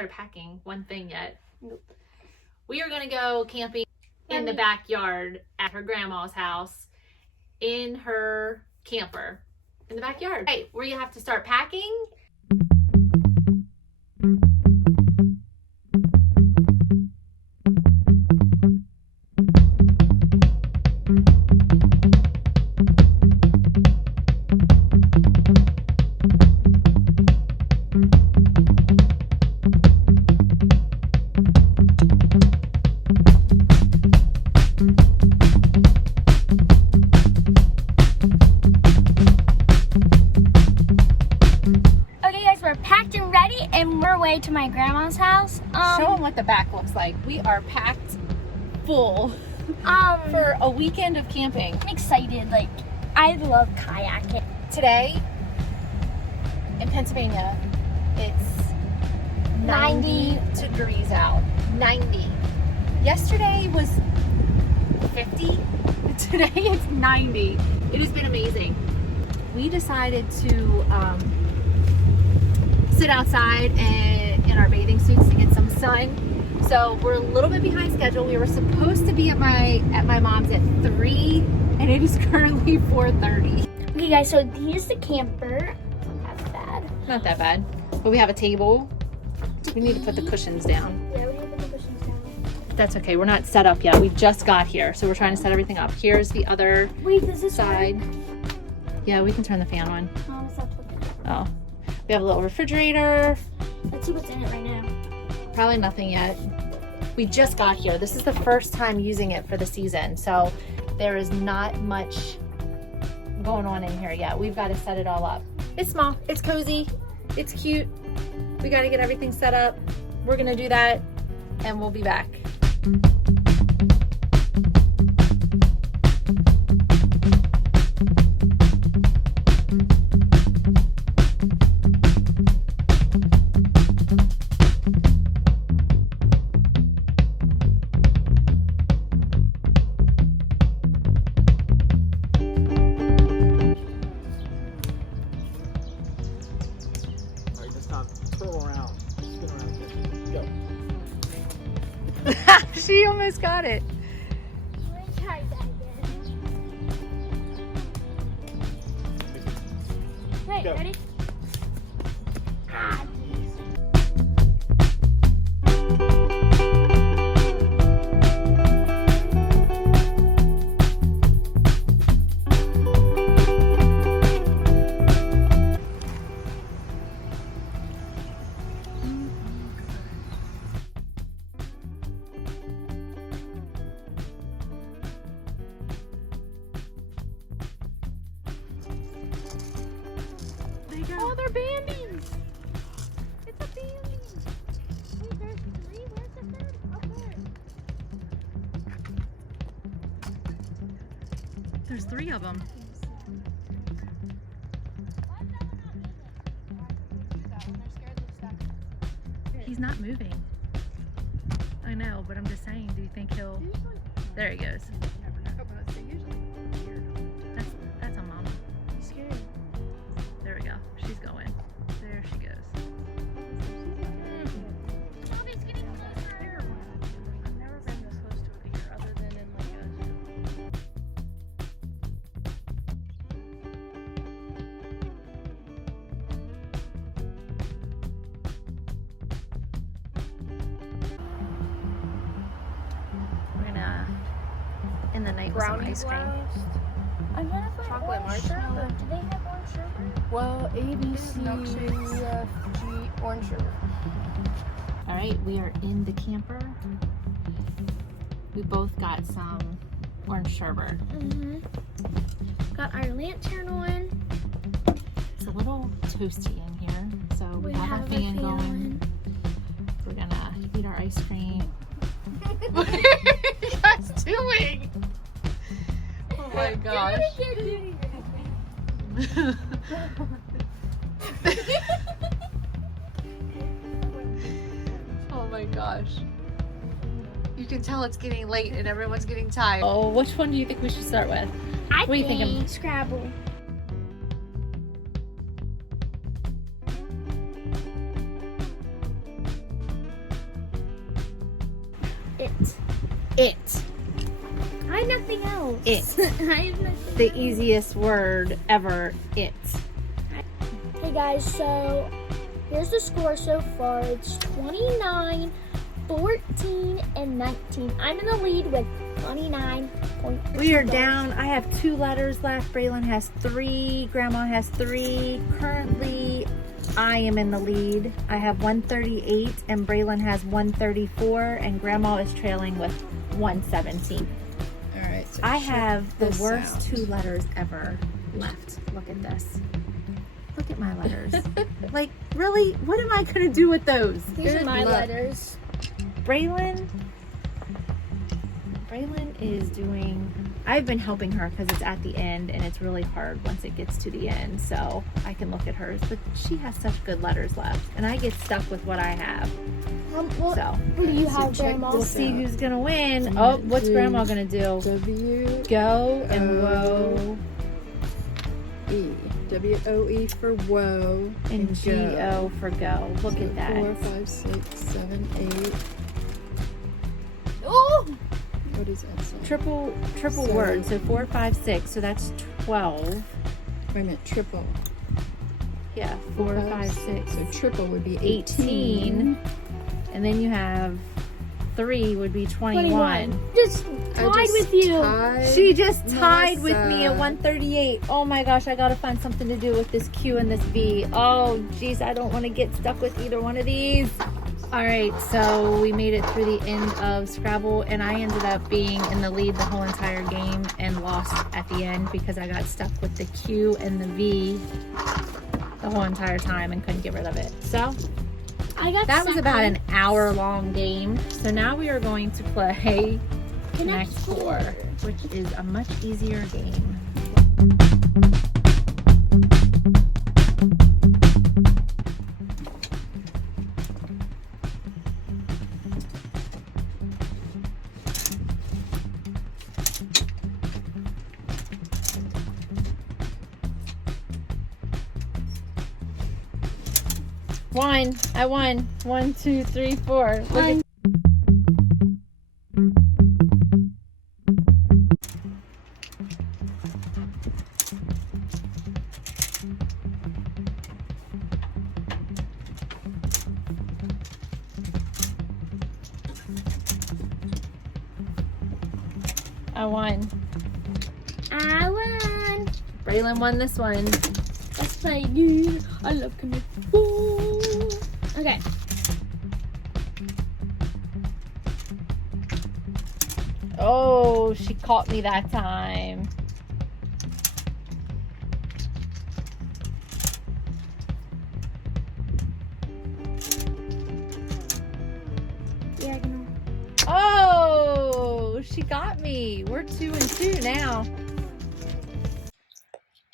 started packing one thing yet. Nope. We are going to go camping in the backyard at her grandma's house in her camper in the backyard. Right, where you have to start packing. To my grandma's house. Show them what the back looks like. We are packed full for a weekend of camping. I'm excited. Like, I love kayaking. Today in Pennsylvania, it's 90 degrees out. 90. Yesterday was 50. Today it's 90. It has been amazing. We decided to sit outside and in our bathing suits to get some sun. So we're a little bit behind schedule. We were supposed to be at my mom's at 3 and it is currently 4:30. Okay guys, so here's the camper. Not that bad. Not that bad. But we have a table. We need to put the cushions down. Yeah, we need to put the cushions down. That's okay. We're not set up yet. We just got here. So we're trying to set everything up. Here's the other side. Yeah, we can turn the fan on. Oh, it's not Oh. We have a little refrigerator. Let's see what's in it right now. Probably nothing yet. We just got here. This is the first time using it for the season. So there is not much going on in here yet. We've got to set it all up. It's small. It's cozy. It's cute. We got to get everything set up. We're going to do that and we'll be back. She almost got it. Let's try that again. Hey, Go. ready? Oh, they're banding. It's a banding. Wait, there's 3. Where's the 3rd? Oh, there. There's 3 of them. He's not moving. I know, but I'm just saying, do you think he'll... There he goes. That's a mama. I'm scared. There we go. She's going. There she goes. Mommy's getting closer. I've never been this close to a deer other than in like a... We're gonna end the night with some ice cream. I'm gonna find Chocolate orange marshmallow. sherbet. Do they have orange sherbet? Well, A, B, C, E, F, G, orange sherbet. All right, we are in the camper. We both got some orange sherbet. Got our lantern on. It's a little toasty in here, so we have a fan going. We're gonna eat our ice cream. What are you guys doing? Oh my gosh. Oh my gosh. You can tell it's getting late and everyone's getting tired. Oh, which one do you think we should start with? I What are you think thinking? Scrabble. It. I have nothing else. It. I have nothing. The easiest word ever. It. Hey guys, so here's the score so far. It's 29, 14, and 19. I'm in the lead with 29 points. We are down. I have 2 letters left. Braelyn has 3. Grandma has 3. Currently, I am in the lead. I have 138 and Braelyn has 134 and Grandma is trailing with 117. All right. So I check have the this worst out. 2 letters ever left. Look at this. Look at my letters. Like, really? What am I going to do with those? These are Good my luck. letters. Braelyn is doing, I've been helping her because it's at the end and it's really hard once it gets to the end, so I can look at hers, but she has such good letters left and I get stuck with what I have. What So do you so have, check Grandma? we'll this see out. who's gonna win. 1, Oh, what's 2, Grandma gonna do? W Go and whoa E. W-O-E for whoa. and G-O for go. Look So at that. 4, 5, 6, 7, 8. Oh! What is that? Say? Triple So- word, so 4, 5, 6, so that's 12. Wait a minute, triple. Yeah, 4, 5, 6. So triple would be 18. 18. And then you have 3 would be 21. Just I tied just with you. tied She just tied with me at Melissa. 138. Oh my gosh, I gotta find something to do with this Q and this V. Oh geez, I don't want to get stuck with either one of these. All right, so we made it through the end of Scrabble and I ended up being in the lead the whole entire game and lost at the end because I got stuck with the Q and the V the whole entire time and couldn't get rid of it. So I got that was about second. an hour-long game. So now we are going to play Connect Connect 4, which is a much easier game. I won. 1, 2, 3, 4. Look at I won. I won. Braelyn won this one. Let's play again. I love Connect 4. Okay. Oh, she caught me that time. Diagonal. Oh, she got me. We're 2 and 2 now.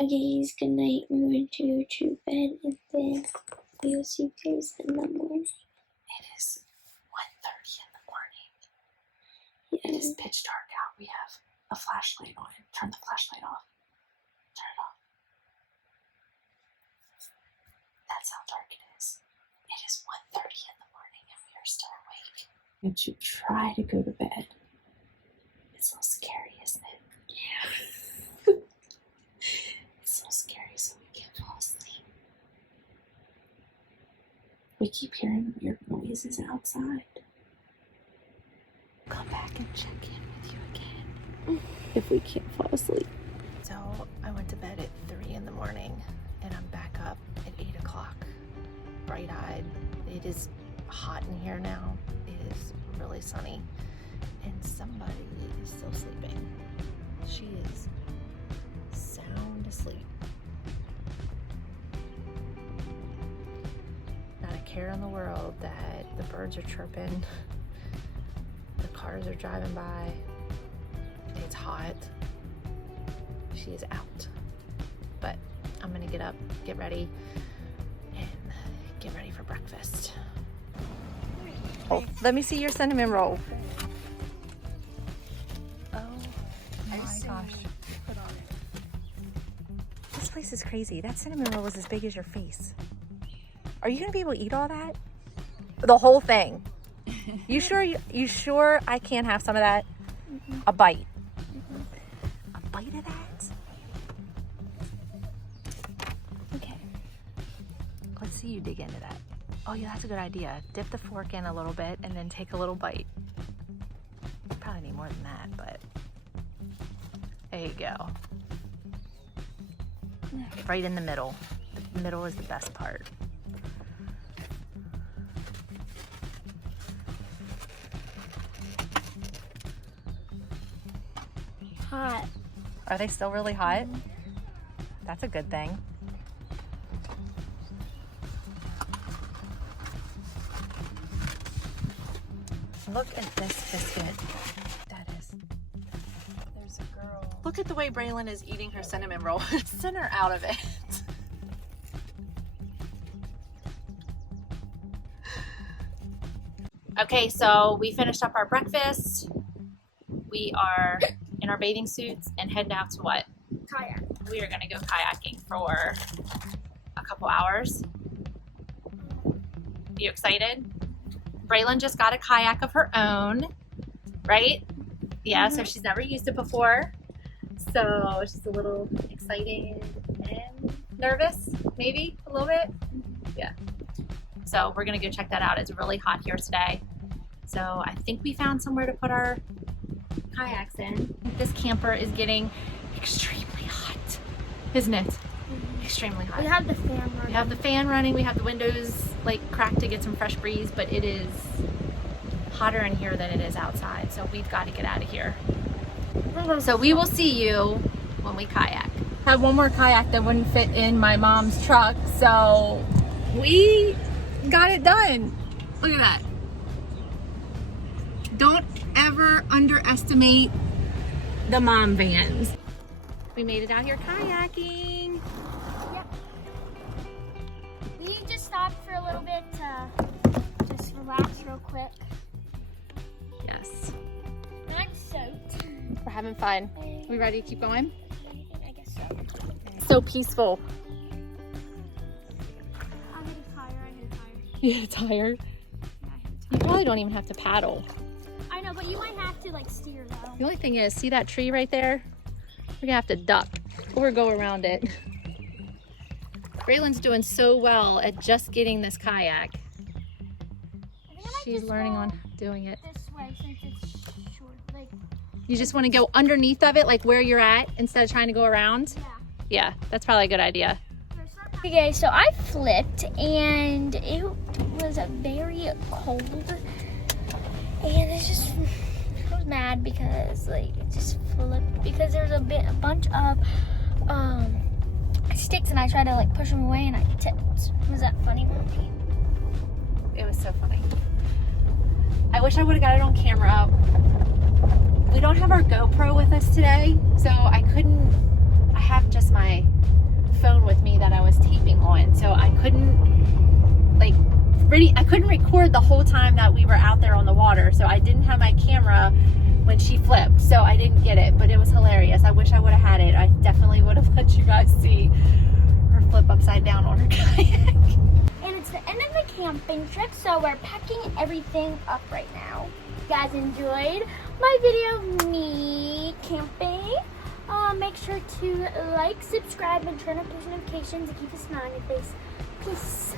Okay, guys, good night. We're going to go to bed and then we'll see you guys in the morning. It is 1:30 in the morning. It is pitch dark out. We have a flashlight on. Turn the flashlight off. Turn it off. That's how dark it is. It is 1:30 in the morning and we are still awake. We should try to go to bed. It's a little scary, isn't it? Yeah. It's a little scary, so we can't fall asleep. We keep hearing weird noises outside. Come back and check in with you again if we can't fall asleep. So I went to bed at 3 in the morning and I'm back up at 8 o'clock, bright-eyed. It is hot in here now. It is really sunny and somebody is still sleeping. She is sound asleep. Not a care in the world that the birds are chirping. The cars are driving by. It's hot. She is out. But I'm gonna get up, get ready, and get ready for breakfast. Oh, let me see your cinnamon roll. Oh my gosh. This place is crazy. That cinnamon roll is as big as your face. Are you gonna be able to eat all that? The whole thing? You sure I can't have some of that? A bite. A bite of that? Okay. Let's see you dig into that. Oh yeah, that's a good idea. Dip the fork in a little bit and then take a little bite. Probably need more than that, but there you go. Right in the middle. The middle is the best part. Hot. Are they still really hot? That's a good thing. Look at this biscuit. That is. There's a girl. Look at the way Braelyn is eating her cinnamon roll. Send her out of it. Okay, so we finished up our breakfast. We are in our bathing suits and heading out to what? Kayak. We are gonna go kayaking for a couple hours. You excited? Braelyn just got a kayak of her own, right? Yeah, so she's never used it before. So she's a little excited and nervous, maybe a little bit. Yeah. So we're gonna go check that out. It's really hot here today. So I think we found somewhere to put our kayaks in. This camper is getting extremely hot, isn't it? Extremely hot. We have the fan running. We have the fan running. We have the windows like cracked to get some fresh breeze, but it is hotter in here than it is outside. So we've got to get out of here. So we will see you when we kayak. I have one more kayak that wouldn't fit in my mom's truck, so we got it done. Look at that. Don't ever underestimate the mom vans. We made it out here kayaking. Yep. We just stopped for a little bit to just relax real quick. Yes. I'm soaked. We're having fun. We ready to keep going? I guess so. So peaceful. I'm getting tired. I'm getting tired. You get tired? You probably don't even have to paddle. I know, but you might have to like steer though. The only thing is, see that tree right there? We're gonna have to duck or go around it. Braelyn's doing so well at just getting this kayak. She's learning on doing it. This way since it's short. Like, You just want to go underneath of it, like where you're at, instead of trying to go around? yeah. Yeah, that's probably a good idea. Okay, so I flipped and it was very cold. And it's just, I was mad because like it just flipped because there's a bunch of sticks and I tried to like push them away and I tipped. Was that funny, Mommy? It was so funny. I wish I would have got it on camera. We don't have our GoPro with us today, so I have just my phone with me that I was taping on, so I couldn't record the whole time that we were out there on the water, so I didn't have my camera when she flipped, so I didn't get it, but it was hilarious. I wish I would have had it. I definitely would have let you guys see her flip upside down on her kayak. And it's the end of the camping trip, so we're packing everything up right now. If you guys enjoyed my video of me camping, make sure to like, subscribe, and turn on post notifications to keep a smile on your face. Peace.